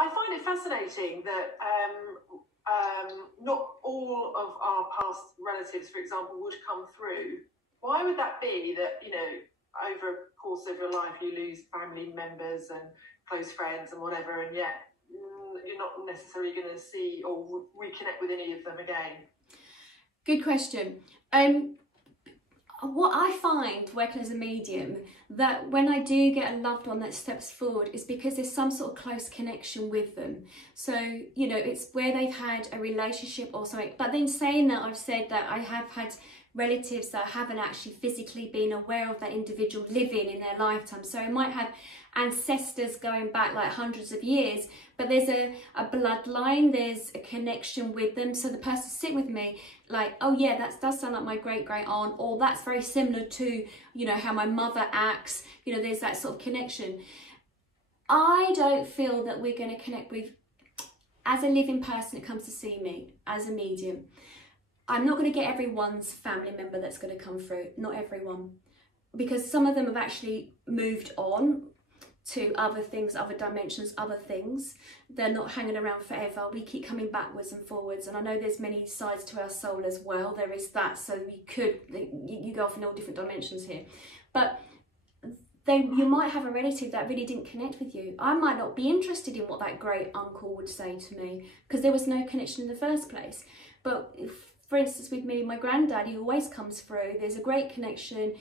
I find it fascinating that not all of our past relatives, for example, would come through. Why would that be that, you know, over a course of your life you lose family members and close friends and whatever, and yet you're not necessarily going to see or reconnect with any of them again? Good question. What I find working as a medium, that when I do get a loved one that steps forward, is because there's some sort of close connection with them. So, you know, it's where they've had a relationship or something. But then saying that, I've said that I have had relatives that haven't actually physically been aware of that individual living in their lifetime. So I might have ancestors going back like hundreds of years, but there's a bloodline, there's a connection with them. So the person sitting with me, like, oh yeah, that does sound like my great aunt, or that's very similar to, you know, how my mother acts. You know, there's that sort of connection. I don't feel that we're going to connect with, as a living person that comes to see me as a medium, I'm not going to get everyone's family member that's going to come through, not everyone, because some of them have actually moved on to other things, other dimensions, other things. They're not hanging around forever. We keep coming backwards and forwards, and I know there's many sides to our soul as well. There is that, so you go off in all different dimensions here. But you might have a relative that really didn't connect with you. I might not be interested in what that great uncle would say to me because there was no connection in the first place. But for instance, with me, my granddad, he always comes through. There's a great connection.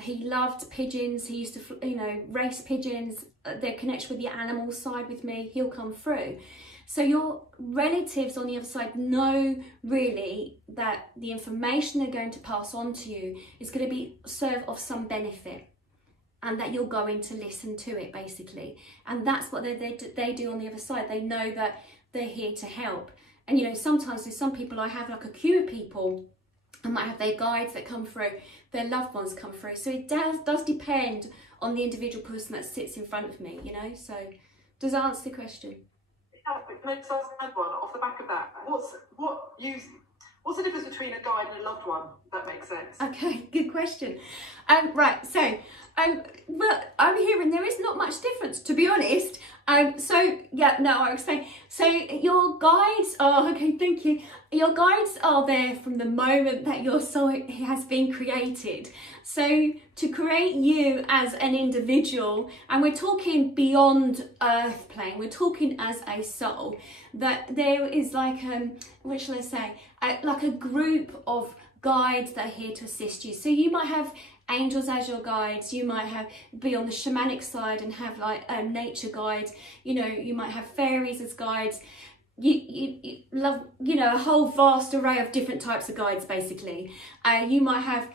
He loved pigeons. He used to, you know, race pigeons. Their connection with the animal side with me, he'll come through. So your relatives on the other side know really that the information they're going to pass on to you is going to serve of some benefit, and that you're going to listen to it, basically. And that's what they do on the other side. They know that they're here to help. And, you know, sometimes there's some people, I have like a queue of people, I might have their guides that come through, their loved ones come through. So it does depend on the individual person that sits in front of me, you know. So does that answer the question? Yeah, can I just ask another one off the back of that? What's the difference between a guide and a loved one, if that makes sense? Okay, good question. Right, so well, I'm hearing there is not much difference, to be honest. So yeah, no, I'll explain. So your guides are, okay, thank you. Your guides are there from the moment that your soul has been created. So to create you as an individual, and we're talking beyond earth plane, we're talking as a soul, that there is like, what shall I say, like a group of guides that are here to assist you. So you might have angels as your guides, you might be on the shamanic side and have like nature guides, you know, you might have fairies as guides. You love, you know, a whole vast array of different types of guides, basically. You might have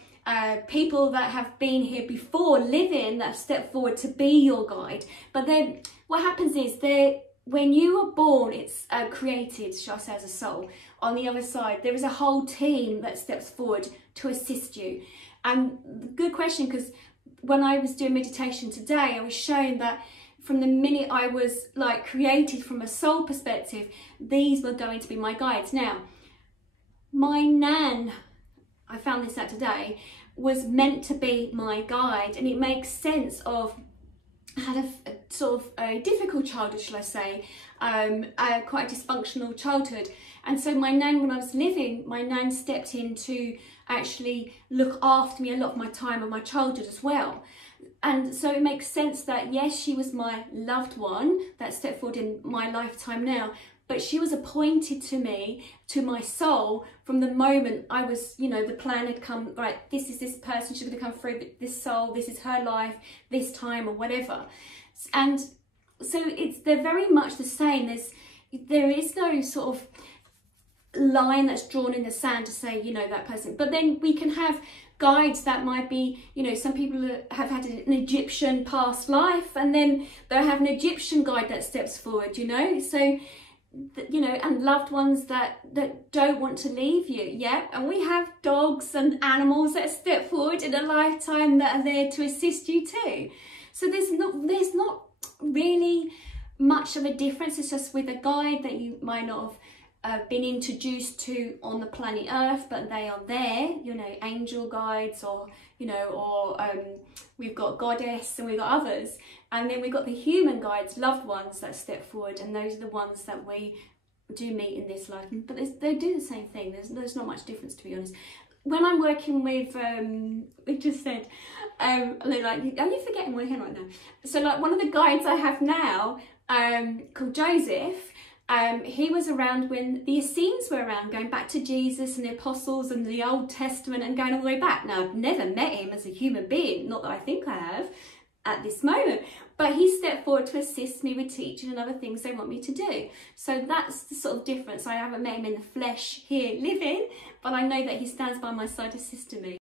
people that have been here before living that have stepped forward to be your guide. But then what happens is when you are born, it's created, shall I say, as a soul. On the other side, there is a whole team that steps forward to assist you. And good question, because when I was doing meditation today, I was showing that from the minute I was like created from a soul perspective, these were going to be my guides. Now, my nan, I found this out today, was meant to be my guide, and it makes sense of, I had a sort of a difficult childhood, shall I say, quite a dysfunctional childhood. And so my nan, when I was living, my nan stepped in to actually look after me a lot of my time and my childhood as well. And so it makes sense that, yes, she was my loved one that stepped forward in my lifetime now, but she was appointed to me, to my soul, from the moment I was, you know, the plan had come, right, this is this person, she's going to come through, this soul, this is her life, this time, or whatever. And so they're very much the same. There is no sort of line that's drawn in the sand to say, you know, that person. But then we can have guides that might be, you know, some people have had an Egyptian past life, and then they'll have an Egyptian guide that steps forward, you know. So, you know, and loved ones that don't want to leave you, yeah. And we have dogs and animals that step forward in a lifetime that are there to assist you too. So there's not really much of a difference. It's just with a guide that you might not have been introduced to on the planet Earth, but they are there, you know, angel guides, or, you know, or we've got goddess, and we've got others. And then we've got the human guides, loved ones that step forward, and those are the ones that we do meet in this life. But they do the same thing. There's not much difference, to be honest. When I'm working with, we just said, they're like, are you forgetting my hand right now? So like one of the guides I have now, called Joseph, he was around when the Essenes were around, going back to Jesus and the apostles and the Old Testament and going all the way back. Now, I've never met him as a human being, not that I think I have at this moment, but he stepped forward to assist me with teaching and other things they want me to do. So that's the sort of difference. I haven't met him in the flesh here living, but I know that he stands by my side assisting me.